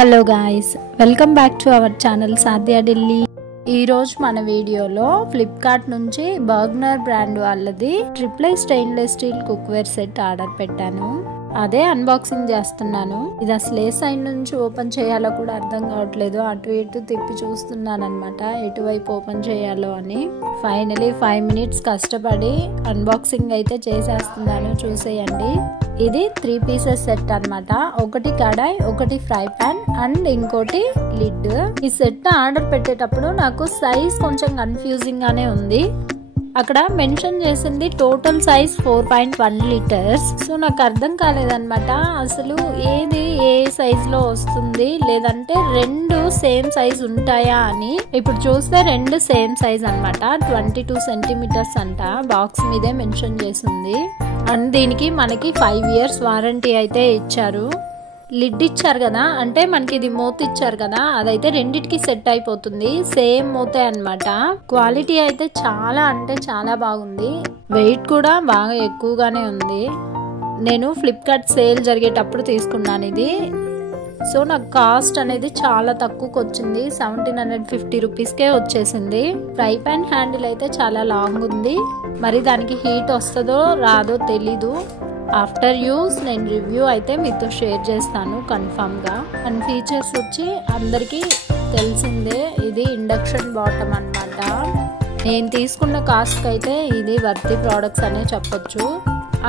Hello guys, welcome back to our channel Sadhya Delhi. ఈ రోజు మన వీడియోలో ఫ్లిప్కార్ట్ నుంచి బర్గ్నర్ బ్రాండ్ వాళ్ళది triply stainless steel cookware set order పెట్టాను. అదే అన్బాక్సింగ్ చేస్తున్నాను. ఇది అసలు ఏ సైడ్ నుంచి ఓపెన్ చేయాలో కూడా అర్థం కావట్లేదు. అటు ఇటు తిప్పి చూస్తున్నాను అనమాట, ఎటువైపు ఓపెన్ చేయాలో అని. ఫైనలీ 5 minutes కష్టపడి అన్బాక్సింగ్ అయితే చేసేస్తున్నాను, చూసేయండి. ఇది 3 pieces సెట్ అన్నమాట. ఒకటి కడాయి, ఒకటి ఫ్రై పాన్ అండ్ ఇంకోటి లిడ్. ఈ సెట్ ఆర్డర్ పెట్టేటప్పుడు నాకు సైజ్ కొంచెం కన్ఫ్యూజింగ్ గానే ఉంది. అక్కడ మెన్షన్ చేసింది టోటల్ సైజ్ 4.1 liters. సో నాకు అర్థం కాలేదన్నమాట, అసలు ఏది ఏ సైజ్ లో వస్తుంది, లేదంటే రెండు సేమ్ సైజ్ ఉంటాయా అని. ఇప్పుడు చూస్తే రెండు సేమ్ సైజ్ అన్నమాట. 22 centimeters అంట. బాక్స్ మీదే మెన్షన్ చేసింది. అండ్ దీనికి మనకి 5 years వారంటీ అయితే ఇచ్చారు. లిడ్ ఇచ్చారు కదా, అంటే మనకి ఇది మూత ఇచ్చారు కదా, అదైతే రెండిటికి సెట్ అయిపోతుంది. సేమ్ మూతే అన్నమాట. క్వాలిటీ అయితే చాలా అంటే చాలా బాగుంది. వెయిట్ కూడా బాగా ఎక్కువగానే ఉంది. నేను ఫ్లిప్కార్ట్ సేల్ జరిగేటప్పుడు తీసుకున్నాను ఇది. సో నాకు కాస్ట్ అనేది చాలా తక్కువకి వచ్చింది. 1750 rupeesకే వచ్చేసింది. ఫ్రై పాన్ హ్యాండిల్ అయితే చాలా లాంగ్ ఉంది. మరి దానికి హీట్ వస్తుందో రాదో తెలీదు. ఆఫ్టర్ యూస్ నేను రివ్యూ అయితే మీతో షేర్ చేస్తాను కన్ఫామ్గా. అండ్ ఫీచర్స్ వచ్చి అందరికీ తెలిసిందే, ఇది ఇండక్షన్ బాటమ్ అన్నమాట. నేను తీసుకున్న కాస్ట్కి అయితే ఇది వర్తి ప్రోడక్ట్స్ అనే చెప్పొచ్చు.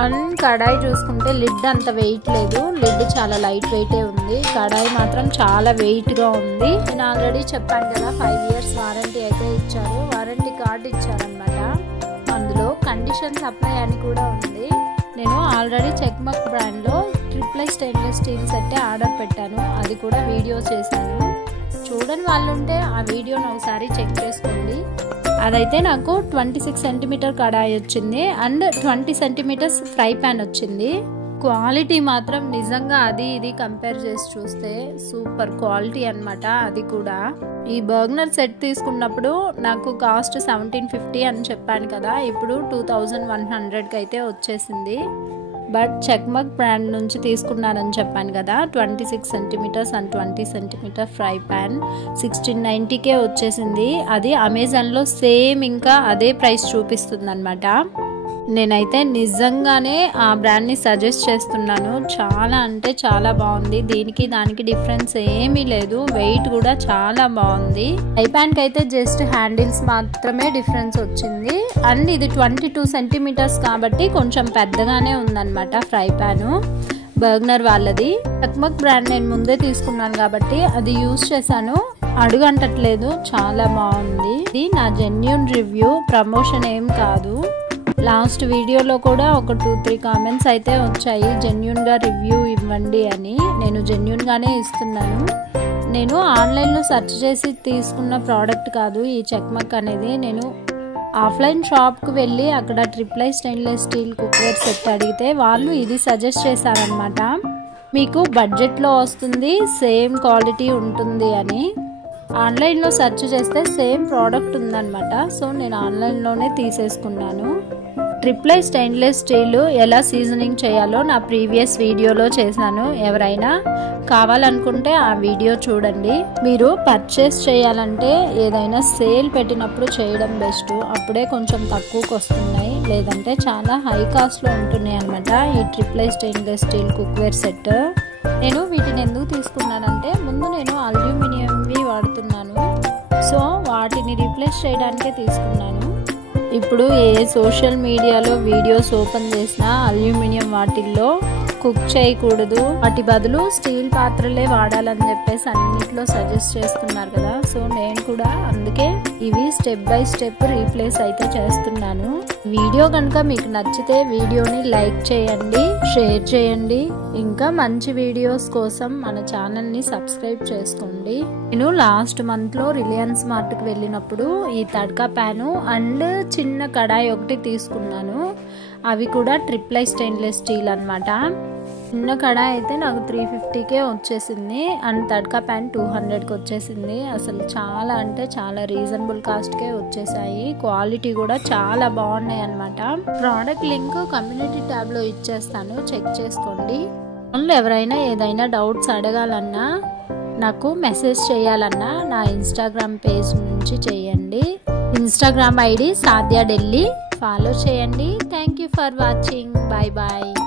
అండ్ కడాయి చూసుకుంటే లిడ్ అంత వెయిట్ లేదు, లిడ్ చాలా లైట్ వెయిటే ఉంది. కడాయి మాత్రం చాలా వెయిట్గా ఉంది. నేను ఆల్రెడీ చెప్పాను కదా, 5 years వారంటీ అయితే ఇచ్చారు. వారంటీ కార్డు ఇచ్చారనమాట. అందులో కండిషన్ సప్లై అని కూడా ఉంది. నేను ఆల్రెడీ చెక్మక్ బ్రాండ్లో ట్రిప్లై స్టెయిన్లెస్ స్టీల్ సెట్ ఆర్డర్ పెట్టాను. అది కూడా వీడియో చేశాను. చూడని వాళ్ళు ఉంటే ఆ వీడియోని ఒకసారి చెక్ చేసుకోండి. అదైతే నాకు 26 centimeter కడాయి వచ్చింది అండ్ 20 centimeters ఫ్రై పాన్ వచ్చింది. క్వాలిటీ మాత్రం నిజంగా అది ఇది కంపేర్ చేసి చూస్తే సూపర్ క్వాలిటీ అన్నమాట. అది కూడా ఈ బర్గ్నర్ సెట్ తీసుకున్నప్పుడు నాకు కాస్ట్ 1750 అని చెప్పాను కదా, ఇప్పుడు 2100కి అయితే వచ్చేసింది. బట్ చెక్మక్ బ్రాండ్ నుంచి తీసుకున్నానని చెప్పాను కదా, 26 centimeters and 20 centimeter fry pan 1690కే వచ్చేసింది. అది అమెజాన్లో సేమ్ ఇంకా అదే ప్రైస్ చూపిస్తుంది అనమాట. నేనైతే నిజంగానే ఆ బ్రాండ్ని సజెస్ట్ చేస్తున్నాను. చాలా అంటే చాలా బాగుంది. దీనికి దానికి డిఫరెన్స్ ఏమీ లేదు. వెయిట్ కూడా చాలా బాగుంది. ఫ్రై ప్యాన్కి అయితే జస్ట్ హ్యాండిల్స్ మాత్రమే డిఫరెన్స్ వచ్చింది. అండ్ ఇది 22 centimeters కాబట్టి కొంచెం పెద్దగానే ఉందన్నమాట ఫ్రై ప్యాను. బర్గ్నర్ వాళ్ళది చెక్మక్ బ్రాండ్ నేను ముందే తీసుకున్నాను కాబట్టి అది యూజ్ చేశాను. అడుగంటట్లేదు, చాలా బాగుంది. ఇది నా జెన్యూన్ రివ్యూ, ప్రమోషన్ ఏం కాదు. లాస్ట్ వీడియోలో కూడా ఒక 2-3 కామెంట్స్ అయితే వచ్చాయి, జెన్యూన్గా రివ్యూ ఇవ్వండి అని. నేను జెన్యూన్గానే ఇస్తున్నాను. నేను ఆన్లైన్లో సెర్చ్ చేసి తీసుకున్న ప్రోడక్ట్ కాదు ఈ చెక్మక్ అనేది. నేను ఆఫ్లైన్ షాప్కి వెళ్ళి అక్కడ ట్రిప్లై స్టెయిన్లెస్ స్టీల్ కుక్వేర్ సెట్ అడిగితే వాళ్ళు ఇది సజెస్ట్ చేశారనమాట. మీకు బడ్జెట్లో వస్తుంది, సేమ్ క్వాలిటీ ఉంటుంది అని. ఆన్లైన్లో సెర్చ్ చేస్తే సేమ్ ప్రోడక్ట్ ఉందన్నమాట. సో నేను ఆన్లైన్లోనే తీసేసుకున్నాను. ట్రిప్లై స్టెయిన్లెస్ స్టీల్ ఎలా సీజనింగ్ చేయాలో నా ప్రీవియస్ వీడియోలో చేశాను. ఎవరైనా కావాలనుకుంటే ఆ వీడియో చూడండి. మీరు పర్చేస్ చేయాలంటే ఏదైనా సేల్ పెట్టినప్పుడు చేయడం బెస్ట్. అప్పుడే కొంచెం తక్కువకి వస్తున్నాయి, లేదంటే చాలా హై కాస్ట్లో ఉంటున్నాయి అనమాట ఈ ట్రిప్లై స్టెయిన్లెస్ స్టీల్ కుక్వేర్ సెట్. నేను వీటిని ఎందుకు తీసుకున్నానంటే, ముందు నేను అల్యూమినియంవి వాడుతున్నాను. సో వాటిని రీప్లేస్ చేయడానికే తీసుకున్నాను. ఇప్పుడు ఏ సోషల్ మీడియాలో వీడియోస్ ఓపెన్ చేసినా అల్యూమినియం వాటిల్లో కుక్ చేయకూడదు, వాటి బదులు స్టీల్ పాత్రలే వాడాలని చెప్పేసి అన్నిట్లో సజెస్ట్ చేస్తున్నారు కదా. సో నేను కూడా అందుకే ఇవి స్టెప్ బై స్టెప్ రీప్లేస్ అయితే చేస్తున్నాను. వీడియో కనుక మీకు నచ్చితే వీడియోని లైక్ చేయండి, షేర్ చేయండి. ఇంకా మంచి వీడియోస్ కోసం మన ఛానల్ని సబ్స్క్రైబ్ చేసుకోండి. నేను లాస్ట్ మంత్లో రిలయన్స్ మార్ట్కి వెళ్ళినప్పుడు ఈ తడ్కా ప్యాను అండ్ చిన్న కడాయి ఒకటి తీసుకున్నాను. అవి కూడా ట్రిప్లై స్టెయిన్లెస్ స్టీల్ అన్నమాట. చిన్న కడాయి అయితే నాకు 350కే వచ్చేసింది అండ్ తడ్కా ప్యాన్ 200కి వచ్చేసింది. అసలు చాలా అంటే చాలా రీజనబుల్ కాస్ట్కే వచ్చేసాయి. క్వాలిటీ కూడా చాలా బాగున్నాయి అన్నమాట. ప్రోడక్ట్ లింక్ కమ్యూనిటీ ట్యాబ్లో ఇచ్చేస్తాను, చెక్ చేసుకోండి. ఎవరైనా ఏదైనా డౌట్స్ అడగాలన్నా నాకు మెసేజ్ చేయాలన్నా నా ఇన్స్టాగ్రామ్ పేజ్ నుంచి చేయండి. Instagram ID Sadhya Delhi follow చేయండి. Thank you for watching. Bye bye.